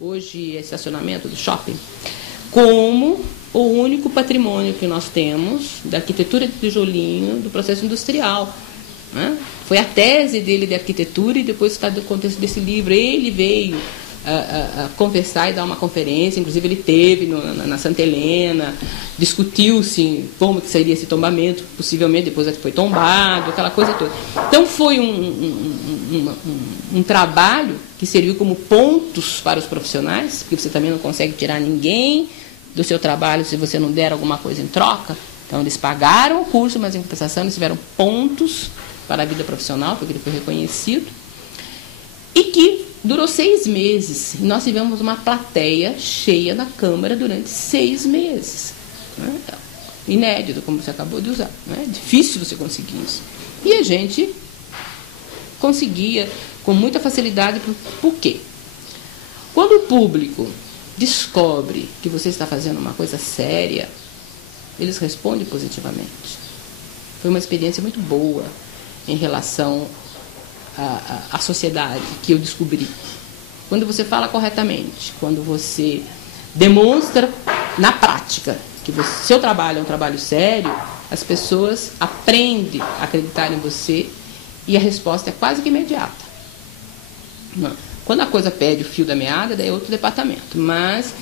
hoje é estacionamento do shopping, como o único patrimônio que nós temos da arquitetura de tijolinho do processo industrial. Né? Foi a tese dele de arquitetura e depois está do contexto desse livro. Ele veio a conversar e dar uma conferência, inclusive ele teve na Santa Helena, discutiu-se como que seria esse tombamento, possivelmente depois foi tombado, aquela coisa toda. Então foi um trabalho que serviu como pontos para os profissionais, porque você também não consegue tirar ninguém do seu trabalho se você não der alguma coisa em troca. Então eles pagaram o curso, mas em compensação eles tiveram pontos para a vida profissional, porque ele foi reconhecido, e que durou 6 meses. E nós tivemos uma plateia cheia na Câmara durante 6 meses. Né? Inédito, como você acabou de usar. Né? Difícil você conseguir isso. E a gente conseguia com muita facilidade. Por quê? Quando o público descobre que você está fazendo uma coisa séria, eles respondem positivamente. Foi uma experiência muito boa em relação à sociedade que eu descobri. Quando você fala corretamente, quando você demonstra na prática que seu trabalho é um trabalho sério, as pessoas aprendem a acreditar em você e a resposta é quase que imediata. Quando a coisa perde o fio da meada, daí é outro departamento. Mas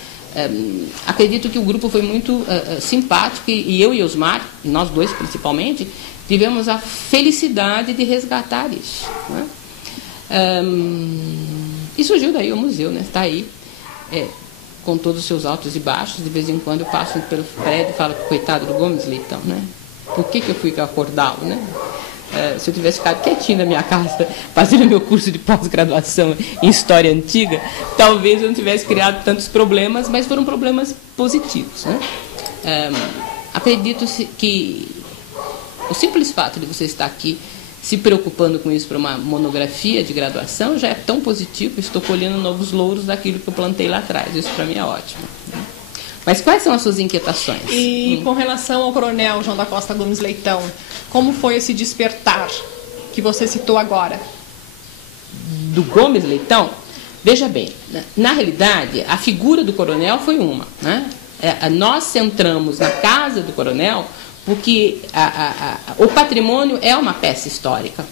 acredito que o grupo foi muito simpático e eu e Osmar, nós dois principalmente, tivemos a felicidade de resgatar isso. Né? E surgiu daí o museu, né? Está aí, com todos os seus altos e baixos. De vez em quando eu passo pelo prédio e falo, coitado do Gomes Leitão, né? Por que eu fui acordá-lo, né? Se eu tivesse ficado quietinho na minha casa, fazendo meu curso de pós-graduação em História Antiga, talvez eu não tivesse criado tantos problemas, mas foram problemas positivos. Né? Acredito que o simples fato de você estar aqui se preocupando com isso para uma monografia de graduação já é tão positivo. Estou colhendo novos louros daquilo que eu plantei lá atrás. Isso para mim é ótimo. Né? Mas quais são as suas inquietações? E com relação ao coronel João da Costa Gomes Leitão, como foi esse despertar que você citou agora? Do Gomes Leitão? Veja bem, na realidade, a figura do coronel foi uma. Né? Nós centramos na casa do coronel porque o patrimônio é uma peça histórica.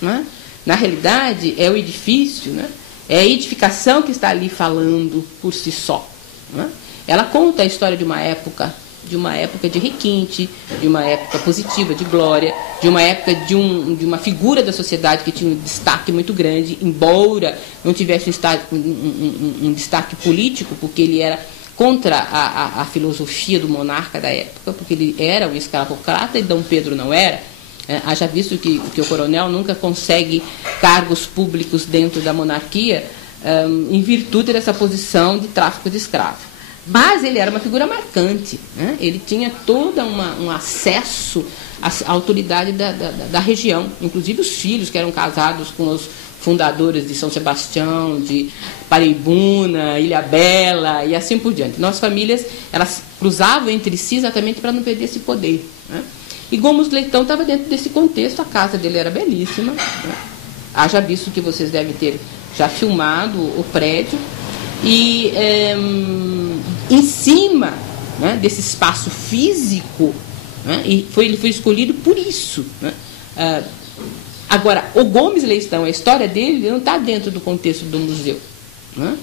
Né? Na realidade, é o edifício, né? É a edificação que está ali falando por si só. Né? Ela conta a história de uma época de requinte, de uma época positiva, de glória, de uma época de uma figura da sociedade que tinha um destaque muito grande, embora não tivesse um destaque político, porque ele era contra a filosofia do monarca da época, porque ele era um escravocrata e Dom Pedro não era. Haja visto que o coronel nunca consegue cargos públicos dentro da monarquia em virtude dessa posição de tráfico de escravo. Mas ele era uma figura marcante, né? Ele tinha todo um acesso à autoridade da região, inclusive os filhos que eram casados com os fundadores de São Sebastião, de Paraibuna, Ilhabela e assim por diante. Nossas famílias, elas cruzavam entre si exatamente para não perder esse poder. Né? E Gomes Leitão estava dentro desse contexto, a casa dele era belíssima. Né? Haja visto que vocês devem ter já filmado o prédio. E em cima, né, desse espaço físico, né, ele foi escolhido por isso. Né? Agora, o Gomes Leitão, a história dele não está dentro do contexto do museu. Né?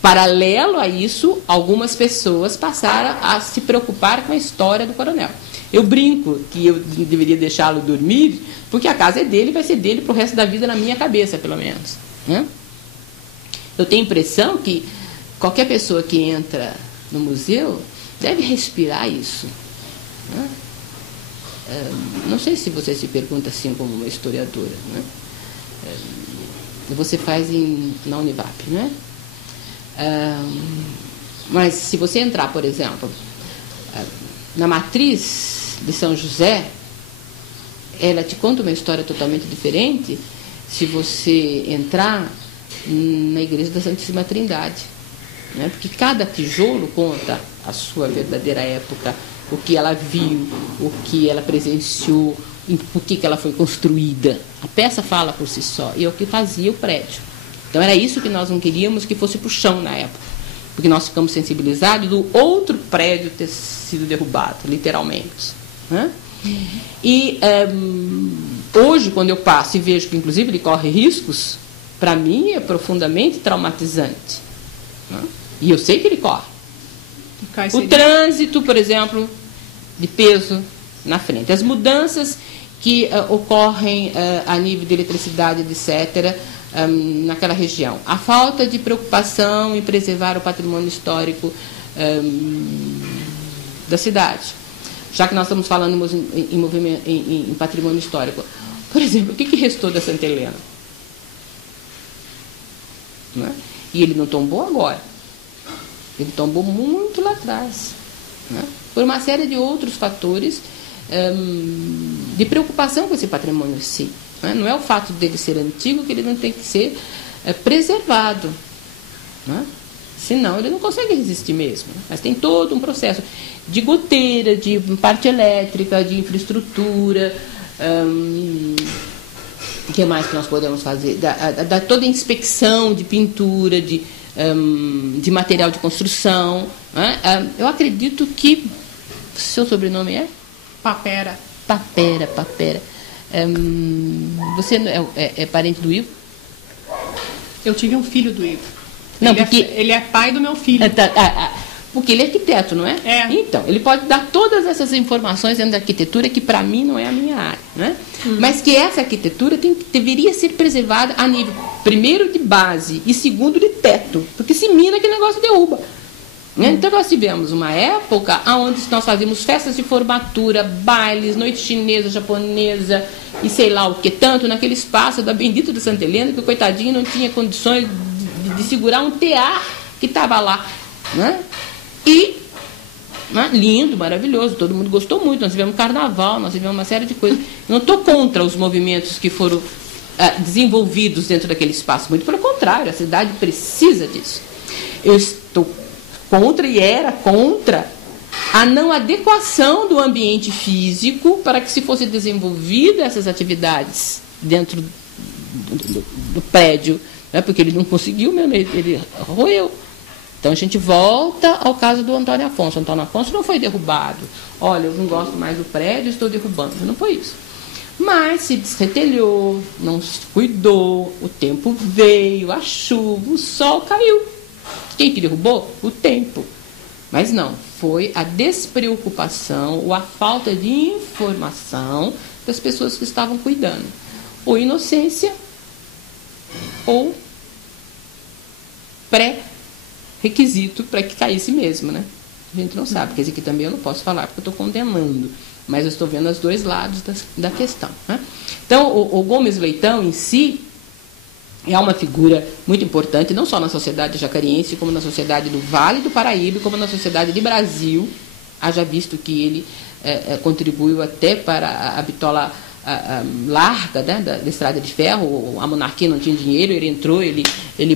Paralelo a isso, algumas pessoas passaram a se preocupar com a história do coronel. Eu brinco que eu deveria deixá-lo dormir, porque a casa é dele e vai ser dele para o resto da vida, na minha cabeça, pelo menos. Né? Eu tenho a impressão que qualquer pessoa que entra no museu deve respirar isso. Né? Não sei se você se pergunta assim como uma historiadora. Né? Você faz na Univap, né? Mas se você entrar, por exemplo, na matriz de São José, ela te conta uma história totalmente diferente se você entrar na igreja da Santíssima Trindade, né? Porque cada tijolo conta a sua verdadeira época, o que ela viu, o que ela presenciou, por que ela foi construída. A peça fala por si só, e é o que fazia o prédio. Então era isso que nós não queríamos que fosse para o chão na época, porque nós ficamos sensibilizados do outro prédio ter sido derrubado, literalmente, né? E hoje, quando eu passo e vejo que inclusive ele corre riscos, para mim é profundamente traumatizante, né? E eu sei que ele corre. O trânsito, por exemplo, de peso na frente, as mudanças que ocorrem a nível de eletricidade, etc., naquela região, a falta de preocupação em preservar o patrimônio histórico da cidade, já que nós estamos falando em patrimônio histórico. Por exemplo, o que restou da Santa Helena? Não é? E ele não tombou agora, ele tombou muito lá atrás, né? Por uma série de outros fatores de preocupação com esse patrimônio em si. Não é o fato dele ser antigo que ele não tem que ser preservado, né? Senão ele não consegue resistir mesmo. Mas tem todo um processo de goteira, de parte elétrica, de infraestrutura. O que mais que nós podemos fazer? Da toda a inspecção de pintura, de material de construção, né? Eu acredito que seu sobrenome é? Papera. Papera. Você é parente do Ivo? Eu tive um filho do Ivo. Não, ele é pai do meu filho. Porque ele é arquiteto, não é? É. Então, ele pode dar todas essas informações dentro da arquitetura, que para mim não é a minha área, né? Mas que essa arquitetura deveria ser preservada a nível, primeiro, de base e segundo, de teto, porque se mina que o negócio derruba. Então nós tivemos uma época onde nós fazíamos festas de formatura, bailes, noite chinesa, japonesa e sei lá o que tanto, naquele espaço da Bendito de Santa Helena, que o coitadinho não tinha condições de segurar um tear que estava lá, né? E lindo, maravilhoso, todo mundo gostou muito, nós tivemos carnaval, nós tivemos uma série de coisas. Não estou contra os movimentos que foram desenvolvidos dentro daquele espaço, muito pelo contrário, a cidade precisa disso. Eu estou contra e era contra a não adequação do ambiente físico para que se fosse desenvolvida essas atividades dentro do prédio, né? Porque ele não conseguiu mesmo, ele roeu. Então a gente volta ao caso do Antônio Afonso. O Antônio Afonso não foi derrubado. Olha, eu não gosto mais do prédio, estou derrubando. Não foi isso. Mas se desretelhou, não se cuidou, o tempo veio, a chuva, o sol caiu. Quem que derrubou? O tempo. Mas não, foi a despreocupação ou a falta de informação das pessoas que estavam cuidando. Ou inocência, ou pré-requisito para que caísse mesmo, né? A gente não sabe, porque esse aqui também eu não posso falar porque eu estou condenando, mas eu estou vendo os dois lados da questão, né? Então, o Gomes Leitão em si é uma figura muito importante, não só na sociedade jacariense, como na sociedade do Vale do Paraíba, como na sociedade de Brasil. Haja visto que ele contribuiu até para a bitola larga, né, da estrada de ferro. A monarquia não tinha dinheiro, ele entrou, ele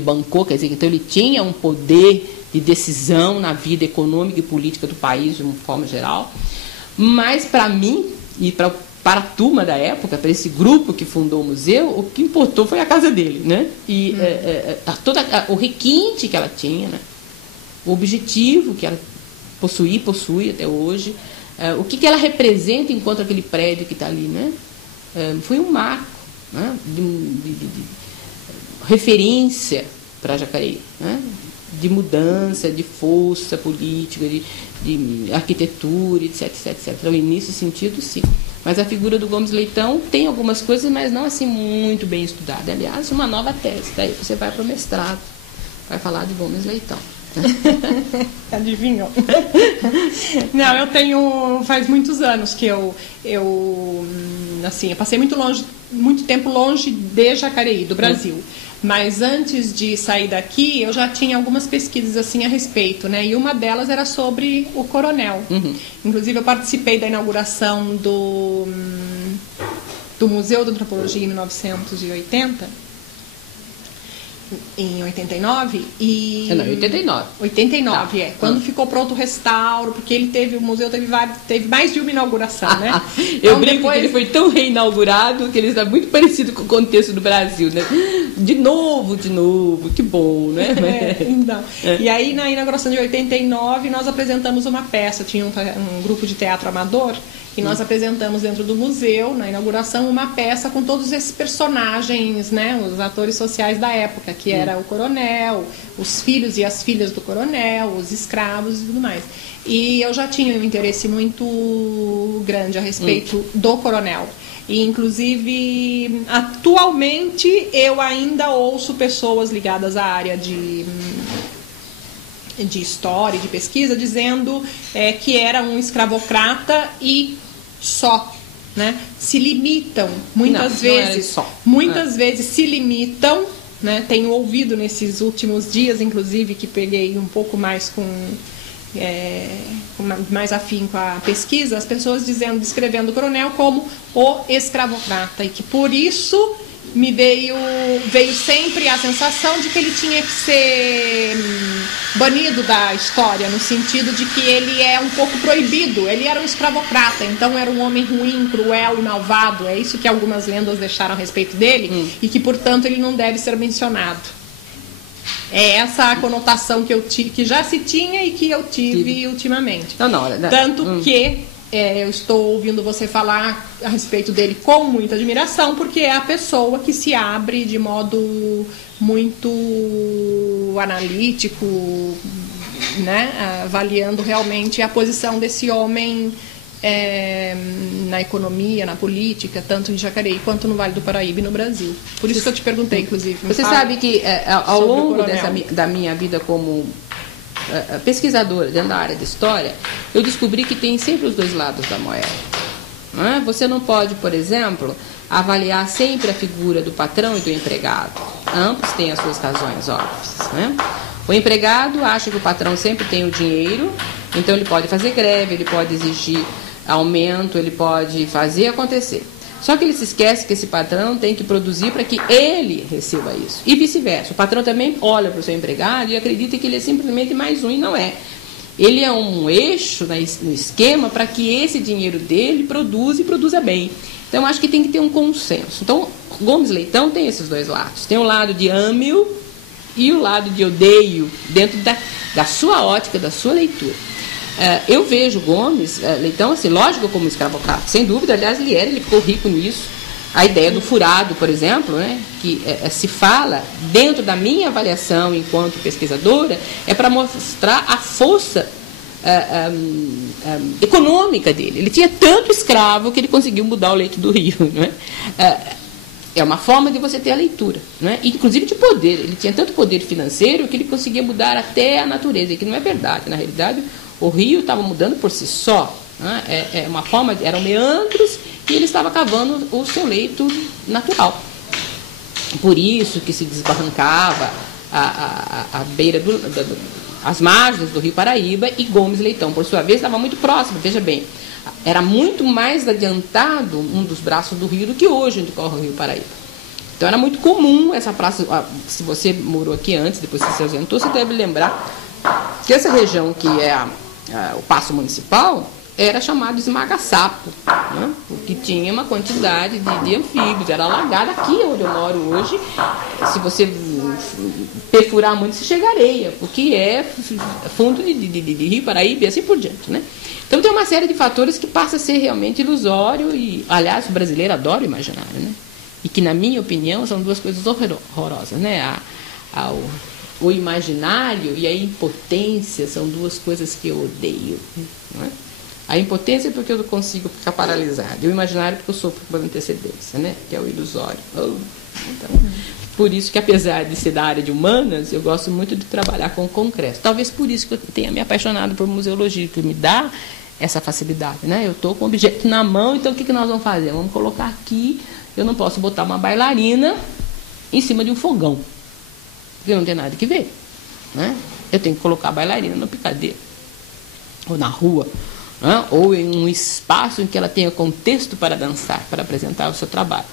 bancou, quer dizer, então ele tinha um poder de decisão na vida econômica e política do país, de uma forma geral. Mas, para mim, e para a turma da época, para esse grupo que fundou o museu, o que importou foi a casa dele, né? E o requinte que ela tinha, né? O objetivo que ela possui até hoje, o que ela representa enquanto aquele prédio que está ali, né? Foi um marco, né? de referência para Jacareí, né? De mudança, de força política, de arquitetura, etc. Então, nesse sentido, sim. Mas a figura do Gomes Leitão tem algumas coisas, mas não assim muito bem estudada. Aliás, uma nova tese. Daí você vai para o mestrado, vai falar de Gomes Leitão. Adivinhou? Não, eu tenho... Faz muitos anos que eu passei muito tempo longe de Jacareí, do Brasil. Mas antes de sair daqui, eu já tinha algumas pesquisas assim a respeito, né? E uma delas era sobre o Coronel. Inclusive, eu participei da inauguração do Museu da Antropologia em 1980. em 89 e... Não, 89. 89, tá. Quando ficou pronto o restauro, porque o museu teve mais de uma inauguração, né? Eu brinco que ele foi tão reinaugurado que ele está muito parecido com o contexto do Brasil, né? De novo, que bom, né? Então. E aí, na inauguração de 89, nós apresentamos uma peça, tinha um grupo de teatro amador, e nós apresentamos dentro do museu, na inauguração, uma peça com todos esses personagens, né, os atores sociais da época, que era o coronel, os filhos e as filhas do coronel, os escravos e tudo mais. E eu já tinha um interesse muito grande a respeito do coronel. E, inclusive, atualmente, eu ainda ouço pessoas ligadas à área de história e de pesquisa dizendo que era um escravocrata e só, né? Se limitam muitas vezes se limitam, né? Tenho ouvido nesses últimos dias, inclusive, que peguei um pouco mais mais afim com a pesquisa, as pessoas descrevendo o coronel como o escravocrata, e que por isso me veio sempre a sensação de que ele tinha que ser banido da história, no sentido de que ele é um pouco proibido. Ele era um escravocrata, então era um homem ruim, cruel e malvado. É isso que algumas lendas deixaram a respeito dele, e que, portanto, ele não deve ser mencionado. É essa a conotação que já se tinha e que eu tive ultimamente. Tanto que eu estou ouvindo você falar a respeito dele com muita admiração, porque é a pessoa que se abre de modo muito analítico, né? Avaliando realmente a posição desse homem na economia, na política, tanto em Jacareí quanto no Vale do Paraíba e no Brasil. Por isso que eu te perguntei, inclusive. Você sabe que ao longo da minha vida como pesquisadora dentro da área de história, eu descobri que tem sempre os dois lados da moeda. Você não pode, por exemplo, avaliar sempre a figura do patrão e do empregado. Ambos têm as suas razões óbvias, né? O empregado acha que o patrão sempre tem o dinheiro, então ele pode fazer greve, ele pode exigir aumento, ele pode fazer acontecer. Só que ele se esquece que esse patrão tem que produzir para que ele receba isso. E vice-versa. O patrão também olha para o seu empregado e acredita que ele é simplesmente mais um, e não é. Ele é um eixo no esquema para que esse dinheiro dele produza e produza bem. Então, eu acho que tem que ter um consenso. Então, Gomes Leitão tem esses dois lados. Tem o lado de ame-o e o lado de odeio, dentro da sua ótica, da sua leitura. Eu vejo Gomes Leitão, assim, lógico, como escravocrata, sem dúvida. Aliás, ele ficou rico nisso. A ideia do furado, por exemplo, né, que se fala, dentro da minha avaliação enquanto pesquisadora, é para mostrar a força econômica dele. Ele tinha tanto escravo que ele conseguiu mudar o leito do rio. Né? É uma forma de você ter a leitura, né? Inclusive de poder. Ele tinha tanto poder financeiro que ele conseguia mudar até a natureza, que não é verdade. Na realidade, o rio estava mudando por si só. Né? Uma forma, eram meandros, e ele estava cavando o seu leito natural. Por isso que se desbarrancava a beira as margens do Rio Paraíba, e Gomes Leitão, por sua vez, estava muito próximo. Veja bem, era muito mais adiantado um dos braços do rio do que hoje, onde corre o Rio Paraíba. Então era muito comum essa praça. Se você morou aqui antes, depois que se ausentou, você deve lembrar que essa região que é o Paço Municipal era chamado Esmaga-Sapo, né? Porque tinha uma quantidade de anfíbios, era alagada. Aqui onde eu moro hoje, se você perfurar muito, você chega à areia, porque é fundo de Rio Paraíba e assim por diante, né? Então tem uma série de fatores que passa a ser realmente ilusório, e, aliás, o brasileiro adora o imaginário, né? E que, na minha opinião, são duas coisas horrorosas, né? O imaginário e a impotência são duas coisas que eu odeio, não é? A impotência é porque eu não consigo ficar paralisado, e o imaginário porque eu sofro por antecedência, né? Que é o ilusório. Então, por isso que, apesar de ser da área de humanas, eu gosto muito de trabalhar com o concreto. Talvez por isso que eu tenha me apaixonado por museologia, que me dá essa facilidade, né? Eu estou com o objeto na mão, então o que nós vamos fazer? Vamos colocar aqui. Eu não posso botar uma bailarina em cima de um fogão, porque não tem nada que ver, né? Eu tenho que colocar a bailarina no picadeiro, ou na rua, ou em um espaço em que ela tenha contexto para dançar, para apresentar o seu trabalho.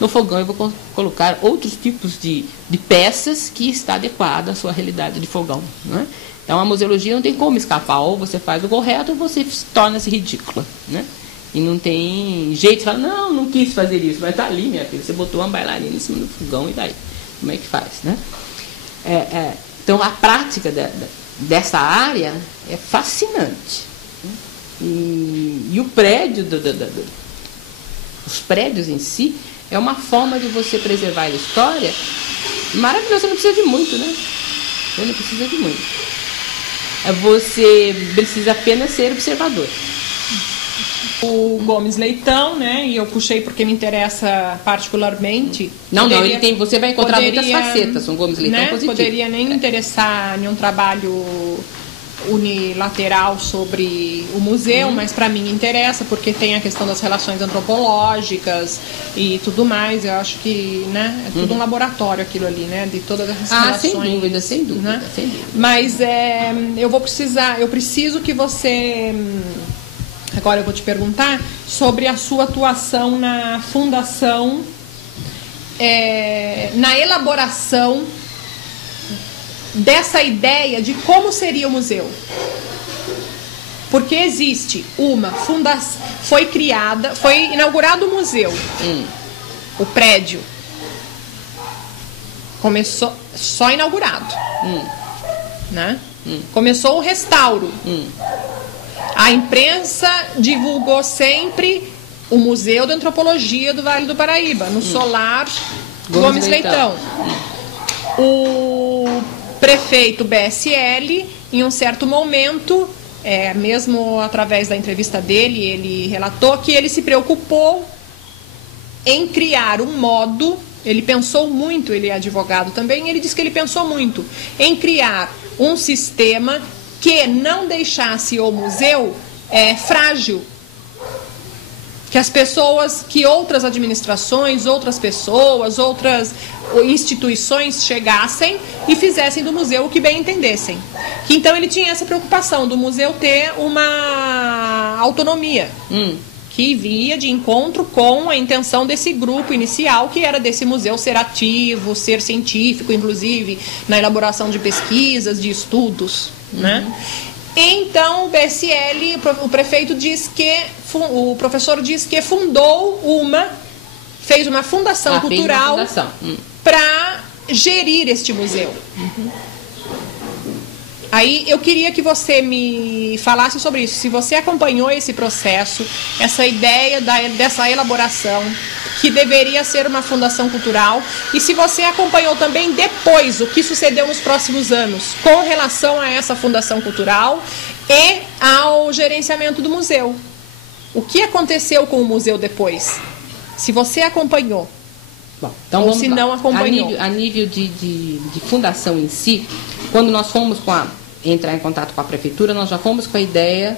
No fogão eu vou colocar outros tipos de peças que está adequada à sua realidade de fogão. Né? Então a museologia não tem como escapar, ou você faz o correto ou você torna-se ridícula. Né? E não tem jeito de falar, não quis fazer isso, mas está ali, minha filha, você botou uma bailarina em cima do fogão e daí? Como é que faz? Né? Então a prática dessa área é fascinante. E o prédio, os prédios em si, é uma forma de você preservar a história maravilhosa. Você não precisa de muito, né? Você não precisa de muito. Você precisa apenas ser observador. O Gomes Leitão, né? E eu puxei porque me interessa particularmente. Ele tem. Você vai encontrar muitas facetas. Um Gomes Leitão positivo. Poderia nem interessar em um trabalho unilateral sobre o museu, mas para mim interessa porque tem a questão das relações antropológicas e tudo mais. Eu acho que, né, é tudo um laboratório aquilo ali, né, de todas as relações. Sem dúvida, né? sem dúvida. Mas eu preciso que você, agora eu vou te perguntar sobre a sua atuação na fundação, na elaboração dessa ideia de como seria o museu. Porque existe uma fundação, foi inaugurado o museu, o prédio, começou só inaugurado, né? Começou o restauro, a imprensa divulgou sempre o Museu de Antropologia do Vale do Paraíba, no solar Gomes Leitão. O prefeito BSL, em um certo momento, mesmo através da entrevista dele, ele relatou que ele se preocupou em criar um modo, ele pensou muito, ele é advogado também, ele disse que ele pensou muito em criar um sistema que não deixasse o museu frágil, que as pessoas, que outras administrações, outras pessoas, outras instituições chegassem e fizessem do museu o que bem entendessem. Que então ele tinha essa preocupação do museu ter uma autonomia, que via de encontro com a intenção desse grupo inicial, que era desse museu ser ativo, ser científico, inclusive na elaboração de pesquisas, de estudos, né? Então o BSL, o prefeito diz que, o professor diz que fez uma fundação cultural para gerir este museu. Aí eu queria que você me falasse sobre isso, se você acompanhou esse processo, essa ideia dessa elaboração, que deveria ser uma fundação cultural, e se você acompanhou também depois o que sucedeu nos próximos anos com relação a essa fundação cultural e ao gerenciamento do museu. O que aconteceu com o museu depois? Se você acompanhou. Bom, então ou se não acompanhou. A nível de fundação em si, quando nós fomos entrar em contato com a prefeitura, nós já fomos com a ideia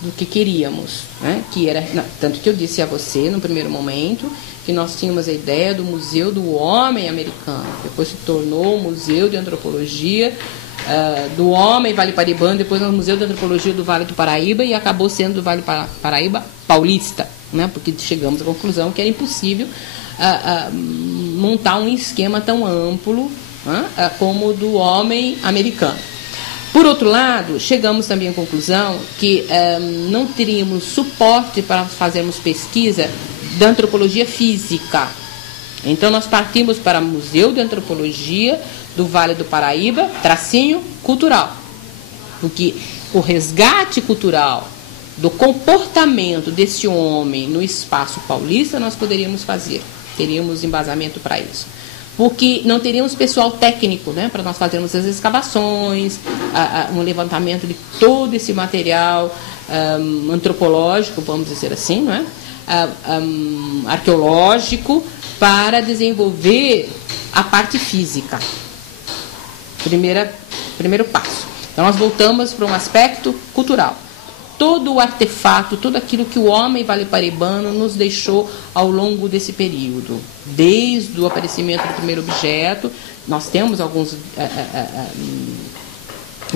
do que queríamos, né? Que era, tanto que eu disse a você no primeiro momento que nós tínhamos a ideia do Museu do Homem Americano, depois se tornou o Museu de Antropologia do Homem Vale Paraibano, depois o Museu de Antropologia do Vale do Paraíba e acabou sendo do Vale Paraíba Paulista, né? Porque chegamos à conclusão que era impossível montar um esquema tão amplo como o do Homem Americano. Por outro lado, chegamos também à conclusão que não teríamos suporte para fazermos pesquisa da antropologia física. Então, nós partimos para o Museu de Antropologia do Vale do Paraíba, cultural. Porque o resgate cultural do comportamento desse homem no espaço paulista, nós poderíamos fazer. Teríamos embasamento para isso. Porque não teríamos pessoal técnico, né, para nós fazermos as escavações, um levantamento de todo esse material antropológico, vamos dizer assim, não é? Arqueológico, para desenvolver a parte física. Primeiro passo. Então, nós voltamos para um aspecto cultural. Todo o artefato, tudo aquilo que o homem vale-paraibano nos deixou ao longo desse período. Desde o aparecimento do primeiro objeto, nós temos alguns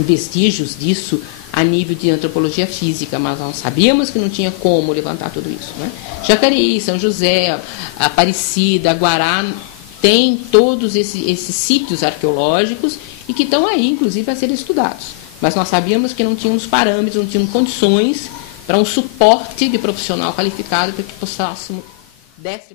vestígios disso a nível de antropologia física, mas nós sabíamos que não tinha como levantar tudo isso, né? Jacareí, São José, Aparecida, Guará, tem todos esses sítios arqueológicos e que estão aí, inclusive, a serem estudados. Mas nós sabíamos que não tínhamos parâmetros, não tínhamos condições para um suporte de profissional qualificado para que dessemos